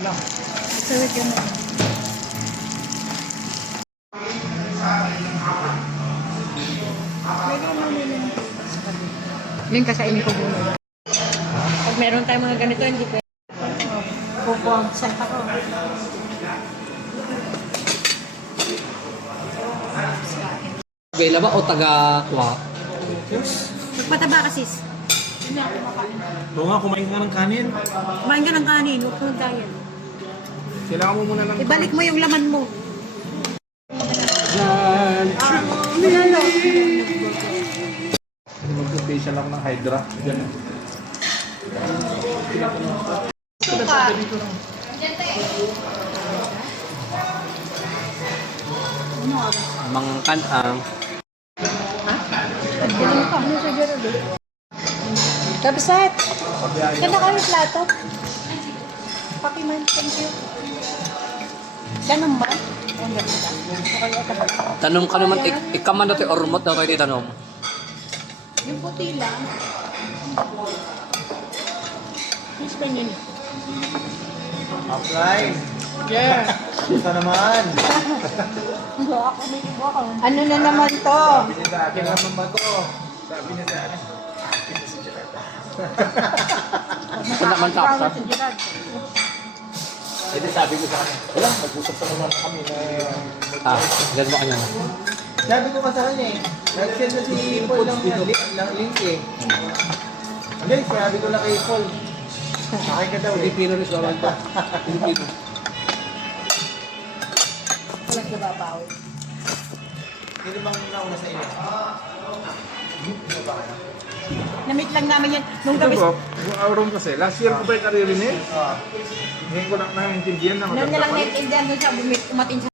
Sarap yun. Yung kasainin ko muna. Pag meron tayong mga ganito, hindi pwede. Pupo, set ako. Bela ba o taga-tuwa? Magpataba ka, sis. Oo nga, kumain ka ng kanin. Kumain ka ng kanin, huwag kang diet. Kailangan mo muna lang. Ibalik mo yung laman mo. Mag-facial ako ng Hydra. Suka. Mangkanang. Ano sa gano'n doon? Kapsat! Ganda kami plato. Pakiman, thank you. Ganun ba? Ang ganda. Okay, ito ba? Tanong ka naman, ikaman natin ormot na kayo tanong. Yung puti lang. Miss pa yun. Apply. Yeah. Gusto naman. Ako may iba ka. Ano na naman to? Sabi niya sa akin naman ba to? Sabi niya sa akin. Ito naman tapos. Ito sabi ko sa kanya. Wala, mag-usap pa naman kami na... Ganun mo kanya na. Sabi ko pa sa kanya eh. Nag-send na si Paul ng link eh. Hindi, sinabi ko na kay Paul. Sakay ka daw eh. Pilipino rin sa ba? Pilipino. Walang nababaw. Sino bang nauna sa inyo? Sino ba kayo? Na-meet lang namin yan. Nung gabi, Ito po, Auron kasi, last year ko ba yung karirinig? Ngayon ko lang naintindihan na noon maganda na lang pala. naiintindihan doon siya, umatin siya.